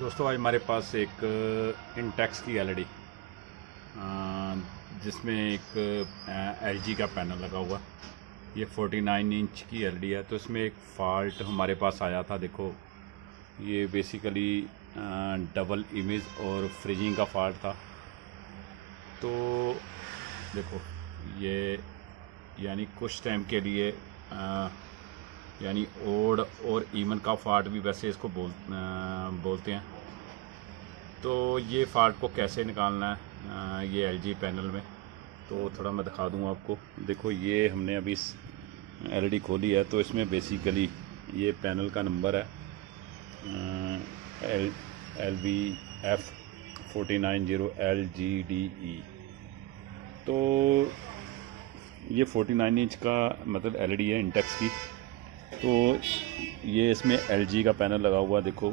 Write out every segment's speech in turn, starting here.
दोस्तों आज हमारे पास एक इंटेक्स की एलईडी जिसमें एक एलजी का पैनल लगा हुआ। ये 49 इंच की एलईडी है। तो इसमें एक फ़ॉल्ट हमारे पास आया था। देखो ये बेसिकली डबल इमेज और फ्रीजिंग का फ़ॉल्ट था। तो देखो ये यानी कुछ टाइम के लिए यानी ओड और इवन का फ़ॉल्ट भी वैसे इसको बोलते हैं। तो ये फ़ॉल्ट को कैसे निकालना है ये एलजी पैनल में, तो थोड़ा मैं दिखा दूँ आपको। देखो ये हमने अभी एलईडी खोली है, तो इसमें बेसिकली ये पैनल का नंबर है LVF490LGDE। तो ये 49 इंच का मतलब एलईडी है इंटेक्स की। तो ये इसमें एलजी का पैनल लगा हुआ। देखो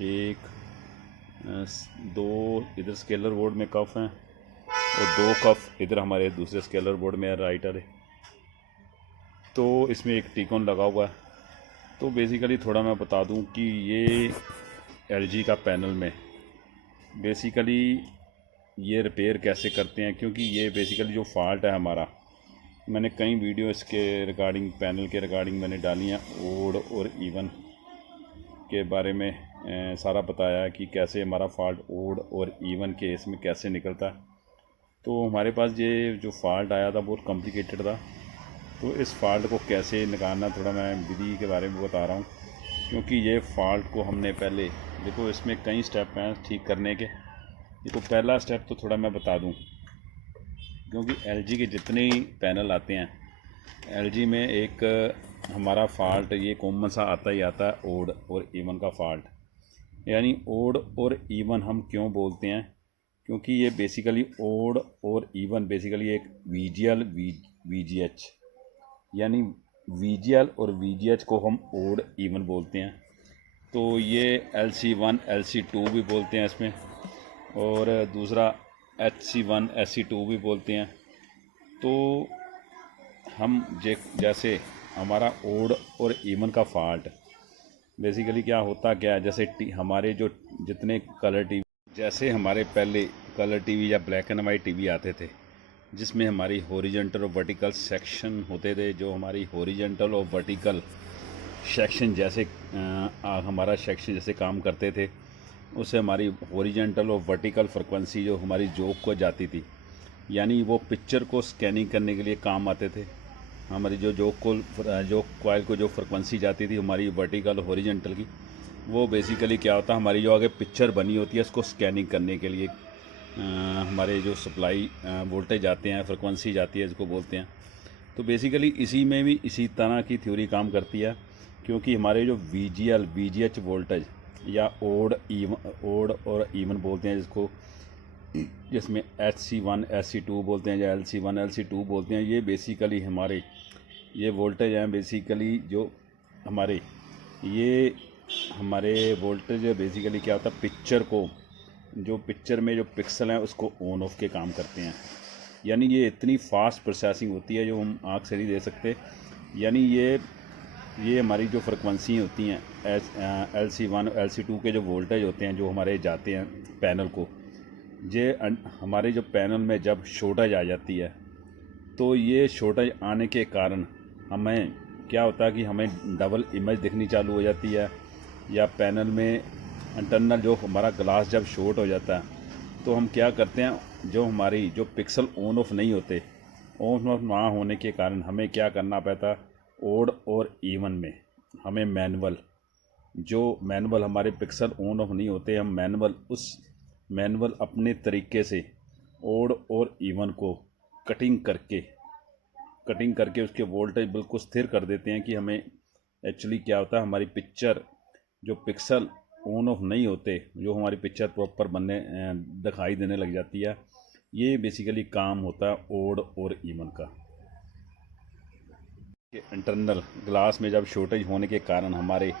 एक दो इधर स्केलर बोर्ड में कफ हैं और दो कफ इधर हमारे दूसरे स्केलर बोर्ड में है राइट वाले। तो इसमें एक टीकॉन लगा हुआ है। तो बेसिकली थोड़ा मैं बता दूं कि ये एलजी का पैनल में बेसिकली ये रिपेयर कैसे करते हैं, क्योंकि ये बेसिकली जो फॉल्ट है हमारा, मैंने कई वीडियो इसके रिगार्डिंग पैनल के रिगार्डिंग मैंने डाली हैं। ओड और इवन के बारे में सारा बताया है कि कैसे हमारा फॉल्ट ओड और इवन केस में कैसे निकलता है। तो हमारे पास ये जो फॉल्ट आया था बहुत कॉम्प्लिकेटेड था। तो इस फॉल्ट को कैसे निकालना थोड़ा मैं विधि के बारे में बता रहा हूँ, क्योंकि ये फॉल्ट को हमने पहले देखो इसमें कई स्टेप हैं ठीक करने के। देखो पहला स्टेप तो थोड़ा मैं बता दूँ, क्योंकि एलजी के जितने पैनल आते हैं एलजी में एक हमारा फ़ॉल्ट ये कॉमन सा आता ही आता है ओड और इवन का फ़ॉल्ट। यानी ओड और इवन हम क्यों बोलते हैं, क्योंकि ये बेसिकली ओड और इवन बेसिकली एक वीजीएल वीजीएच, यानी वीजीएल और वीजीएच को हम ओड इवन बोलते हैं। तो ये LC1 LC2 भी बोलते हैं इसमें, और दूसरा HC1 HC2 भी बोलते हैं। तो हम जैसे हमारा ओड और इवन का फ़ॉल्ट बेसिकली क्या होता क्या है, जैसे हमारे जो जितने कलर टीवी, जैसे हमारे पहले कलर टीवी या ब्लैक एंड वाइट टीवी आते थे जिसमें हमारी हॉरिजॉन्टल और वर्टिकल सेक्शन होते थे। जो हमारी हॉरिजॉन्टल और वर्टिकल सेक्शन जैसे हमारा सेक्शन जैसे काम करते थे, उससे हमारी हॉरिजॉन्टल और वर्टिकल फ्रिक्वेंसी जो हमारी जोक को जाती थी, यानी वो पिक्चर को स्कैनिंग करने के लिए काम आते थे। हमारी जो कॉइल को जो फ्रिक्वेंसी जाती थी हमारी वर्टिकल हॉरिजॉन्टल की, वो बेसिकली क्या होता है हमारी जो आगे पिक्चर बनी होती है उसको स्कैनिंग करने के लिए हमारे जो सप्लाई वोल्टेज आते हैं फ्रिक्वेंसी जाती है इसको बोलते हैं। तो बेसिकली इसी में भी इसी तरह की थ्योरी काम करती है, क्योंकि हमारे जो वीजीएल वीजीएच वोल्टेज या ओड और इवन बोलते हैं जिसको, जिसमें HC1 HC2 बोलते हैं या LC1 LC2 बोलते हैं, ये बेसिकली हमारे ये वोल्टेज हैं। बेसिकली जो हमारे वोल्टेज बेसिकली क्या होता है, पिक्चर को जो पिक्चर में जो पिक्सल हैं उसको ऑन ऑफ के काम करते हैं। यानी ये इतनी फास्ट प्रोसेसिंग होती है जो हम आँख से नहीं दे सकते। यानी ये हमारी जो फ्रिक्वेंसी होती हैं LC1 LC2 के जो वोल्टेज होते हैं जो हमारे जाते हैं पैनल को, ये हमारे जो पैनल में जब शॉर्टेज आ जाती है, तो ये शॉर्टेज आने के कारण हमें क्या होता है कि हमें डबल इमेज दिखनी चालू हो जाती है, या पैनल में इंटरनल जो हमारा ग्लास जब शॉर्ट हो जाता है तो हम क्या करते हैं, जो हमारी जो पिक्सल ऑन ऑफ नहीं होते, ऑन ऑफ ना होने के कारण हमें क्या करना पड़ता है, ओड और इवन में हमें मैनुअल हमारे पिक्सल ऑन ऑफ नहीं होते, हम मैनुअल अपने तरीके से ओड और इवन को कटिंग करके उसके वोल्टेज बिल्कुल स्थिर कर देते हैं कि हमें एक्चुअली क्या होता है, हमारी पिक्चर जो पिक्सल ऑन ऑफ नहीं होते, जो हमारी पिक्चर प्रॉपर दिखाई देने लग जाती है। ये बेसिकली काम होता है ओड और इवन का। इंटरनल ग्लास में जब शॉर्टेज होने के कारण हमारे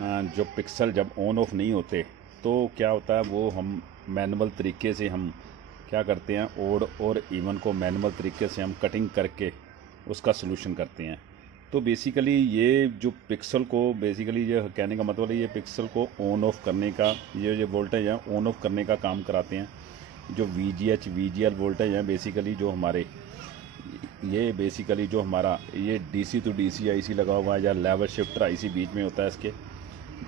जो पिक्सल जब ऑन ऑफ नहीं होते, तो क्या होता है वो हम मैनुअल तरीके से हम क्या करते हैं, ओड और इवन को मैनुअल तरीके से हम कटिंग करके उसका सलूशन करते हैं। तो बेसिकली ये जो पिक्सल को, बेसिकली ये कहने का मतलब है ये पिक्सल को ऑन ऑफ करने का, ये जो वोल्टेज है ऑन ऑफ करने का काम कराते हैं। जो VGH VGL वोल्टेज है बेसिकली जो हमारे, ये बेसिकली जो हमारा ये DC to DC IC लगा हुआ है या लेवल शिफ्टर IC बीच में होता है इसके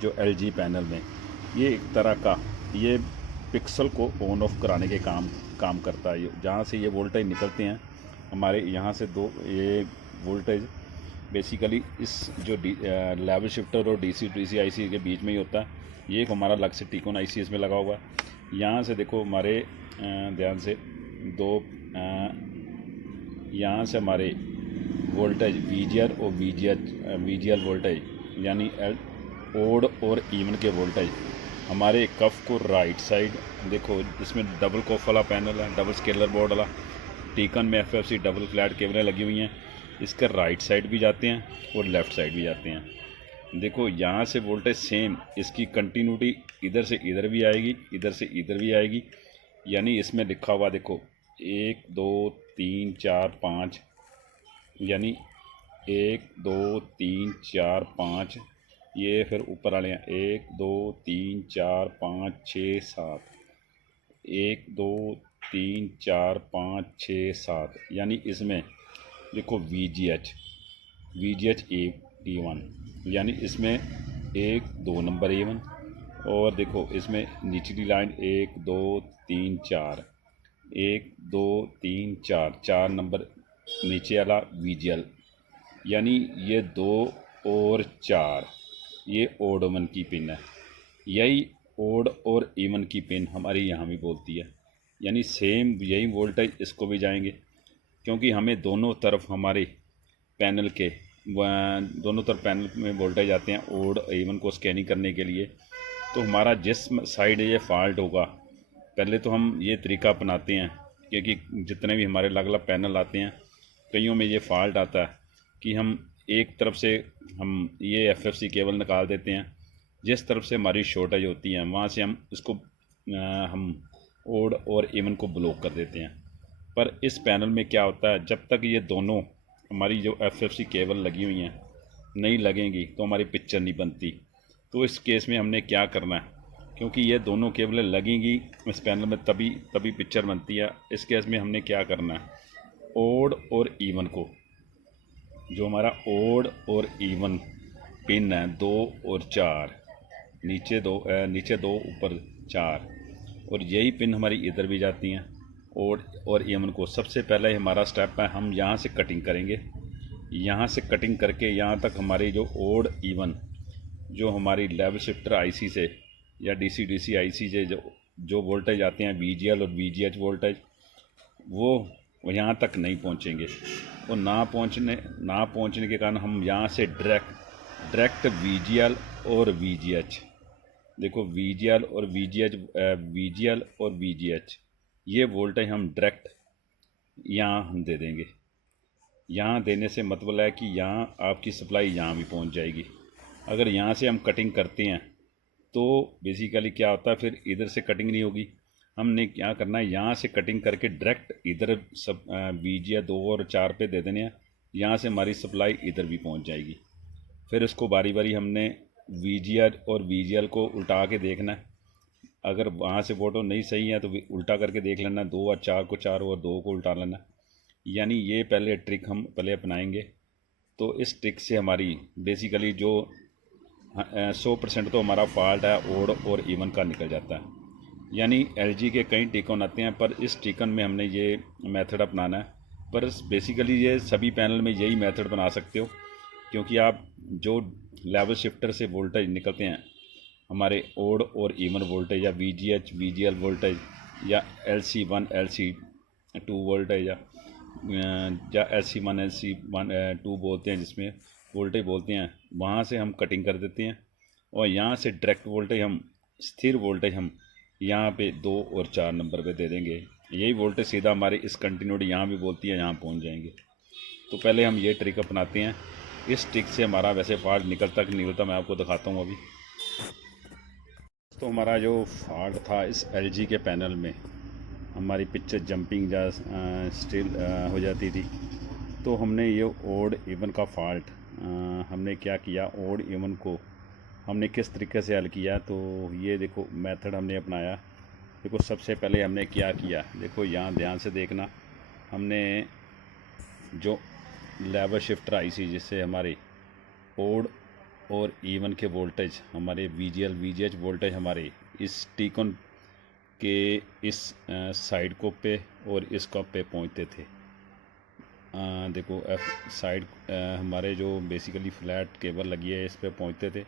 जो LG पैनल में, ये एक तरह का ये पिक्सल को ऑन ऑफ कराने के काम करता है। जहाँ से ये वोल्टेज निकलते हैं हमारे यहाँ से दो, ये वोल्टेज बेसिकली इस जो लेवल शिफ्टर और DC to DC IC के बीच में ही होता है। ये एक हमारा अलग से टिकोन IC इसमें लगा हुआ है। यहाँ से देखो हमारे ध्यान से दो, यहाँ से हमारे वोल्टेज VGL और VGL वोल्टेज यानी ओड और इवन के वोल्टेज हमारे कफ को राइट साइड, देखो इसमें डबल कॉफ वाला पैनल है, डबल स्केलर बोर्ड वाला, टीकन में FFC डबल फ्लैट केबलें लगी हुई हैं। इसका राइट साइड भी जाते हैं और लेफ़्ट साइड भी जाते हैं। देखो यहाँ से वोल्टेज सेम, इसकी कंटिन्यूटी इधर से इधर भी आएगी, इधर से इधर भी आएगी। यानी इसमें लिखा हुआ देखो 1 2 3 4 5, यानी 1 2 3 4 5, ये फिर ऊपर वाले हैं 1 2 3 4 5 6 7, 1 2 3 4 5 6 7, यानी इसमें देखो VGH A1, यानी इसमें 1 2 नंबर A1, और देखो इसमें निचली लाइन 1 2 3 4, 1 2 3 4, 4 नंबर नीचे वाला VGL, यानी ये 2 और 4 ये ओड वन की पिन है। यही ओड और इवन की पिन हमारी यहाँ भी बोलती है, यानी सेम यही वोल्टेज इसको भी जाएंगे, क्योंकि हमें दोनों तरफ हमारे पैनल के दोनों तरफ पैनल में वोल्टेज आते हैं ओड इवन को स्कैनिंग करने के लिए। तो हमारा जिस साइड ये फॉल्ट होगा, पहले तो हम ये तरीका अपनाते हैं, क्योंकि जितने भी हमारे अलग अलग पैनल आते हैं कईयों में ये फॉल्ट आता है कि हम एक तरफ से हम ये FFC केबल निकाल देते हैं, जिस तरफ से हमारी शॉर्टेज होती है वहाँ से हम इसको हम ओड और इवन को ब्लॉक कर देते हैं। पर इस पैनल में क्या होता है, जब तक ये दोनों हमारी जो FFC केबल लगी हुई हैं नहीं लगेंगी तो हमारी पिक्चर नहीं बनती। तो इस केस में हमने क्या करना है, क्योंकि ये दोनों केबलें लगेंगी इस पैनल में तभी पिक्चर बनती है। इस केस में हमने क्या करना है, ओड और इवन को, जो हमारा ओड और इवन पिन है 2 और 4, नीचे दो ऊपर 4, और यही पिन हमारी इधर भी जाती हैं ओड और इवन को। सबसे पहले हमारा स्टेप है, हम यहाँ से कटिंग करेंगे, यहाँ से कटिंग करके यहाँ तक हमारी जो ओड इवन जो हमारी लेवल शिफ्टर IC से या DC DC IC से जो वोल्टेज आते हैं VGL और VGH वोल्टेज, वो यहाँ तक नहीं पहुँचेंगे। और ना पहुँचने के कारण हम यहाँ से डायरेक्ट VGL और VGH, देखो VGL और VGH ये वोल्टेज हम डायरेक्ट यहाँ हम दे देंगे। यहाँ देने से मतलब है कि यहाँ आपकी सप्लाई यहाँ भी पहुँच जाएगी। अगर यहाँ से हम कटिंग करते हैं तो बेसिकली क्या होता है, फिर इधर से कटिंग नहीं होगी। हमने क्या करना है, यहाँ से कटिंग करके डायरेक्ट इधर सब VGL 2 और 4 पे दे देने हैं, यहाँ से हमारी सप्लाई इधर भी पहुँच जाएगी। फिर इसको बारी बारी हमने VGL और VGL को उल्टा के देखना है। अगर वहाँ से फोटो नहीं सही है तो उल्टा करके देख लेना, 2 और 4 को 4 और 2 को उल्टा लेना। यानी ये पहले ट्रिक हम अपनाएंगे। तो इस ट्रिक से हमारी बेसिकली जो 100% तो हमारा फॉल्ट है ओड और इवन का निकल जाता है। यानी LG के कई टिकन आते हैं, पर इस टिकन में हमने ये मेथड अपनाना है। पर बेसिकली ये सभी पैनल में यही मेथड बना सकते हो, क्योंकि आप जो लेवल शिफ्टर से वोल्टेज निकलते हैं हमारे ओड और इवन वोल्टेज या VGH VGL वोल्टेज या LC1 LC2 वोल्टेज या LC1 LC2 बोलते हैं, जिसमें वोल्टेज बोलते हैं, वहाँ से हम कटिंग कर देते हैं। और यहाँ से डायरेक्ट वोल्टेज हम स्थिर वोल्टेज हम यहाँ पे 2 और 4 नंबर पे दे देंगे। यही वोल्टेज सीधा हमारी इस कंटिन्यूटी यहाँ भी बोलती है, यहाँ पहुँच जाएंगे। तो पहले हम ये ट्रिक अपनाते हैं। इस ट्रिक से हमारा वैसे फॉल्ट निकलता कि नहीं निकलता मैं आपको दिखाता हूँ अभी। तो हमारा जो फॉल्ट था इस LG के पैनल में, हमारी पिक्चर जंपिंग या स्टिल हो जाती थी। तो हमने ये ओड इवन का फॉल्ट हमने क्या किया, ओड इवन को हमने किस तरीके से हल किया। तो ये देखो मेथड हमने अपनाया। देखो सबसे पहले हमने क्या किया, देखो यहाँ ध्यान से देखना, हमने जो लेवर शिफ्टर आई सी जिससे हमारे ओड और इवन के वोल्टेज, हमारे वीजीएल वीजीएच वोल्टेज हमारे इस टीकॉन के इस साइड को पे और इस कप पे पहुंचते थे। देखो एफ साइड हमारे जो बेसिकली फ्लैट केबल लगी है इस पे पहुंचते थे।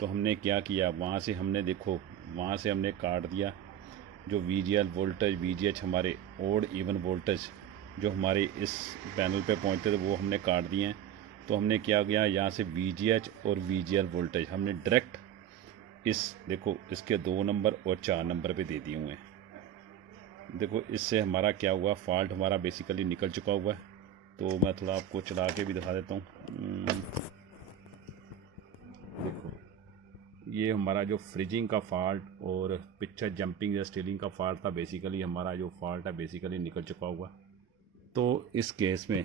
तो हमने क्या किया, वहाँ से हमने देखो वहाँ से हमने काट दिया जो वीजीएल वोल्टेज वीजीएच हमारे ओड इवन वोल्टेज जो हमारे इस पैनल पे पहुंचते थे वो हमने काट दिए हैं। तो हमने क्या किया, यहाँ से वीजीएच और वीजीएल वोल्टेज हमने डायरेक्ट इस देखो इसके 2 नंबर और 4 नंबर पे दे दिए हुए हैं। देखो इससे हमारा क्या हुआ, फॉल्ट हमारा बेसिकली निकल चुका हुआ है। तो मैं थोड़ा आपको चला के भी दिखा देता हूँ। देखो ये हमारा जो फ्रीजिंग का फॉल्ट और पिक्चर जंपिंग या स्टीलिंग का फॉल्ट था, बेसिकली हमारा जो फॉल्ट है बेसिकली निकल चुका हुआ। तो इस केस में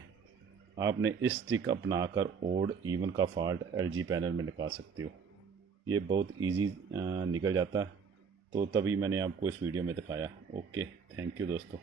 आपने इस ट्रिक अपनाकर ओड इवन का फॉल्ट एलजी पैनल में निकाल सकते हो। ये बहुत इजी निकल जाता है। तो तभी मैंने आपको इस वीडियो में दिखाया। ओके, थैंक यू दोस्तों।